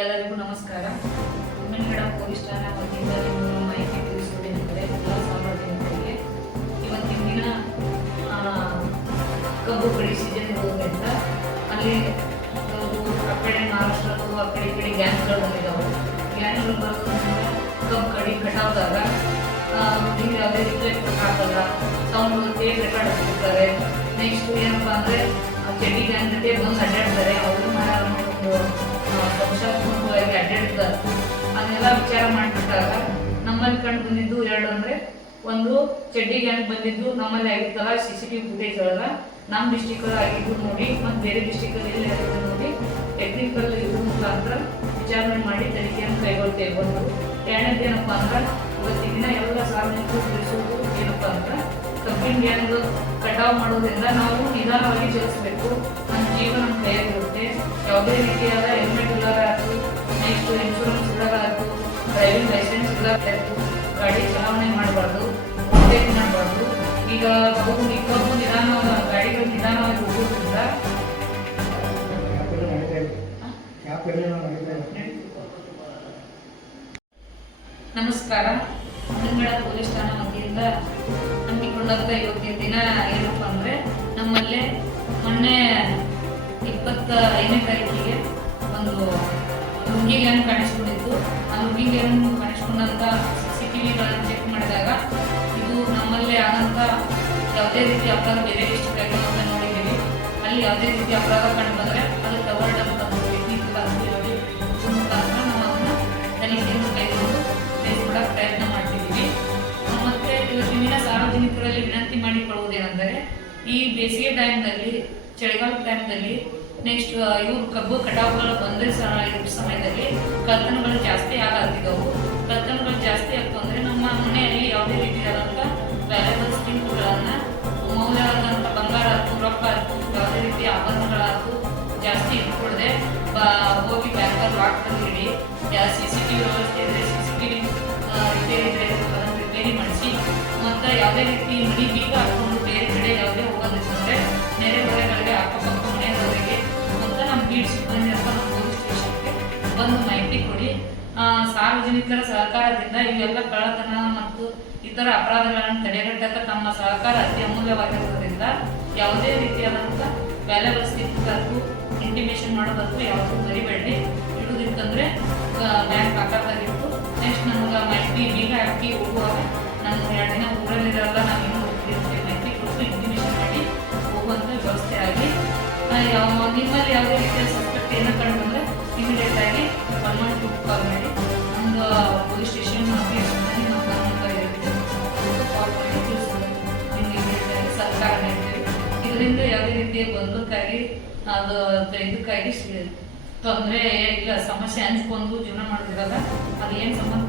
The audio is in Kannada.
ಎಲ್ಲರಿಗೂ ನಮಸ್ಕಾರ. ಉಮ್ಮೆನಗಡ ಪೊಲೀಸ್ ಠಾಣಾ ವತಿಯಿಂದ ನಿಮ್ಮ ಮಾಹಿತಿ ತಿಳಿಸುವುದೇನೆಂದರೆ ಎಲ್ಲ ಸಾರ್ವಜನಿಕರಿಗೆ. ಇವತ್ತಿನ ದಿನ ಕಬ್ಬು ಕಡಿ ಸೀಸನ್ ಹೋಗೋದ್ರಿಂದ ಅಲ್ಲಿ ಕಬ್ಬು ಆ ಕಡೆ ಮಹಾರಾಷ್ಟ್ರಕ್ಕೂ ಆ ಕಡೆ ಈ ಕಡೆ ಗ್ಯಾಂಗ್ಗಳು ಬಂದಿದ್ದಾವೆ ಗ್ಯಾಂಗ್ಗಳು ಬರೋದ್ರಿಂದ ಕಬ್ಬು ಕಡಿ ಕಟಾವ್ದಾಗ ನೀರು ಯಾವುದೇ ರೀತಿ ಹಾಕಲ್ಲ ಸೌಂಡ್ ಟೇಪ್ ರೆಕಾರ್ಡ್ ಹಾಕಿರ್ತಾರೆ ನೆಕ್ಸ್ಟ್ ಏನಪ್ಪ ಅಂದರೆ ಚಡ್ಡಿ ಗ್ಯಾಂಗ್ ಜೊತೆ ಬಂದು ಅಡ್ಡಾಡ್ತಾರೆ. ಅವರು ಒಂದು ಸಂಶಯಾತ್ಮಕವಾಗಿ ಅಡ್ಡಾಡಿದ ಅದನ್ನೆಲ್ಲ ವಿಚಾರ ಮಾಡಿಬಿಟ್ಟಾಗ ನಮ್ಮಲ್ಲಿ ಕಂಡು ಬಂದಿದ್ದು ಎರಡು ಅಂದರೆ ಒಂದು ಚಡ್ಡಿ ಗ್ಯಾಂಗ್ ಬಂದಿದ್ದು ನಮ್ಮಲ್ಲಿ ಆಗಿತ್ತಲ್ಲ C C T V footage ಒಳಗೆ ನಮ್ಮ ಡಿಸ್ಟಿಕ್ ಆಗಿದ್ದು ನೋಡಿ, ಮತ್ತು ಬೇರೆ ಡಿಸ್ಟಿಕ್ ಎಲ್ಲಿ ಆಗಿದ್ದು ನೋಡಿ ಟೆಕ್ನಿಕಲ್ ಇದ್ರ ಮುಖಾಂತರ ವಿಚಾರಣೆ ಮಾಡಿ ತನಿಖೆಯನ್ನು ಕೈಗೊಳ್ತೇವೆ ಒಂದು. ಎರಡನೇದು ಏನಪ್ಪ ಅಂದ್ರೆ ಇವತ್ತಿನ ದಿನ ಎಲ್ಲ ಸಾರ್ವಜನಿಕರು ತಿಳಿಸೋದು ಏನಪ್ಪ ಅಂದ್ರೆ, ಕಬ್ಬಿನ ಗ್ಯಾಂಗ್ ಕಟಾವು ಮಾಡೋದ್ರಿಂದ ನಾವು ನಿಧಾನವಾಗಿ ಚಲಿಸಬೇಕು. ನಮ್ಮ ಜೀವನ ಕೈಯಾಗಿರುತ್ತೆ ಯಾವುದೇ ರೀತಿಯಾದ ಆಯ್ತು ಗಾಡಿ ಚಲಾವಣೆ ಮಾಡಬಾರ್ದು ಹೊಟ್ಟೆ ಮಾಡಬಾರ್ದು. ಈಗ ಕಬ್ಬು ಈ ನಿಧಾನ ಗಾಡಿಗಳು ನಿಧಾನವಾಗಿ ಹೋಗೋದ್ರಿಂದ ನಮಸ್ಕಾರ. ಮುಂಗಡ ಪೊಲೀಸ್ ಠಾಣಾ ವತಿಯಿಂದ ಹಮ್ಮಿಕೊಂಡಂತ ಇವತ್ತಿನ ದಿನ ಏನಪ್ಪ ಅಂದ್ರೆ ನಮ್ಮಲ್ಲೇ ಮೊನ್ನೆ ಇಪ್ಪತ್ತ ಐದನೇ ತಾರೀಕಿಗೆ ಒಂದು ಲುಂಗಿ ಗ್ಯಾಂಗ್ ಕಾಣಿಸ್ಕೊಂಡಿತ್ತು. ಗ್ಯಾಂಗ್ ಕಾಣಿಸ್ಕೊಂಡಂತ ಸಿ ಟಿ ವಿಗಳನ್ನು ಚೆಕ್ ಮಾಡಿದಾಗ ಇದು ನಮ್ಮಲ್ಲೇ ಆದಂತ ಯಾವುದೇ ರೀತಿ ಅಪರಾಧ ಬೇರೆ ಡಿಸ್ಟ್ರಿಕ್ಟ್ ಅಂತ ನೋಡಿದ್ದೀವಿ. ಅಲ್ಲಿ ಯಾವುದೇ ರೀತಿ ಅಪರಾಧ ಕಂಡು ಬಂದರೆ ಅದು ಕವರ್ಡ್ ಅಂತ ಒಂದು ಟೆಕ್ನಿಕ್ ಅಂತೀವಿ ಮುಖಾಂತರ ನಾವು ಅದನ್ನ ಪ್ರಯತ್ನ ಮಾಡ್ತಿದ್ದೀವಿ. ಮತ್ತು ಇವತ್ತಿನ ಸಾರ್ವಜನಿಕರಲ್ಲಿ ವಿನಂತಿ ಮಾಡಿಕೊಳ್ಳುವುದೇನೆಂದರೆ ಈ ಬೇಸಿಗೆ ಟೈಮ್ನಲ್ಲಿ ಚಳಿಗಾಲದ ಟೈಮ್ನಲ್ಲಿ ನೆಕ್ಸ್ಟ್ ಇವು ಕಬ್ಬು ಕಟಾವುಗಳು ಬಂದ ಸಮಯದಲ್ಲಿ ಕತ್ತನಗಳು ಜಾಸ್ತಿ ಆಗತ್ತಿದ್ದವು ಕತ್ತನಗಳು ಜಾಸ್ತಿ ಆಗ್ತು ಅಂದ್ರೆ ನಮ್ಮ ಮನೆಯಲ್ಲಿ ಯಾವುದೇ ರೀತಿಯಾದಂಥ ವ್ಯಾಲ್ಯಬಲ್ ಥಿಂಗ್ಗಳನ್ನು ಮೌಲ್ಯವಾದಂಥ ಬಂಗಾರ ರೊಕ್ಕ ಯಾವುದೇ ರೀತಿಯ ಆಭರಣಗಳಾಯ್ತು ಜಾಸ್ತಿ ಇಟ್ಕೊಳ್ದೆ ಹೋಗಿ ಬ್ಯಾಂಕಲ್ಲಿ ಲಾಕ್ ತಂದು ಇಡಿ. ಸಿ ಸಿ ಟಿ ವಿ ವ್ಯವಸ್ಥೆ ಇದ್ರೆ C C T V repair ಅದನ್ನು ರಿಪೇರಿ ಮಾಡಿಸಿ. ಮತ್ತು ಯಾವುದೇ ರೀತಿ ಮನಿ ಬೀಗ ಬಂದು ಮಾಹಿತಿ ಕೊಡಿ. ಸಾರ್ವಜನಿಕರ ಸಹಕಾರದಿಂದ ಇವೆಲ್ಲ ಕಳ್ಳತನ ಮತ್ತು ಇತರ ಅಪರಾಧಗಳನ್ನು ತಡೆಗಟ್ಟಕ್ಕೆ ತಮ್ಮ ಸಹಕಾರ ಅತಿ ಅಮೂಲ್ಯವಾಗಿರೋದ್ರಿಂದ ಯಾವುದೇ ರೀತಿಯಾದಂಥ ವ್ಯಾಲ್ಯೂಬಲ್ ಸ್ಥಿತಿಗತ್ತು ಇಂಟಿಮೇಷನ್ ಮಾಡೋದಕ್ಕೂ ಯಾವುದೂ ಮರಿಬೇಡಿ ಇಡುವುದಿತ್ತಂದ್ರೆ ಬ್ಯಾಂಕ್ ಹಾಕೋದಾಗಿತ್ತು ನೆಕ್ಸ್ಟ್ ನಮ್ಗೆ ಮಾಹಿತಿ ಬೀಗ ಹಾಕಿ ಹೋಗುವಾಗ ನಾನು ಎರಡು ದಿನ ಊರಲ್ಲಿರಲ್ಲ ನಾನು ಇನ್ನೂ ಮಾಹಿತಿ ಕೊಟ್ಟು ಇಂಟಿಮೇಷನ್ ಮಾಡಿ ಹೋಗುವಂಥ ವ್ಯವಸ್ಥೆ ಆಗಿ. ಆ, ಯಾವ ನಿಮ್ಮಲ್ಲಿ ಯಾವುದೇ ರೀತಿಯ ಸಸ್ಪೆಕ್ಟ್ ಏನೋ ಕಂಡು ಬಂದರೆ ಇಮಿಡಿಯೇಟ್ ಆಗಿ ಒನ್ ಬುಕ್ ಕಾಲ್ ಮಾಡಿ ನಮ್ದು ಪೊಲೀಸ್ ಸ್ಟೇಷನ್ ಮಾಡಿ ಸಹಕಾರ ಇದರಿಂದ ಯಾವುದೇ ರೀತಿಯ ಗೊಂದಲಕ್ಕಾಗಿ ಅದು ಇದಕ್ಕಾಗಿ ತೊಂದರೆ ಇಲ್ಲ ಸಮಸ್ಯೆ ಅನ್ಸ್ಕೊಂಡು ಜೀವನ ಮಾಡ್ತಿರಲ್ಲ. ಅದು ಏನು ಸಂಬಂಧಪಟ್ಟಂಗೆ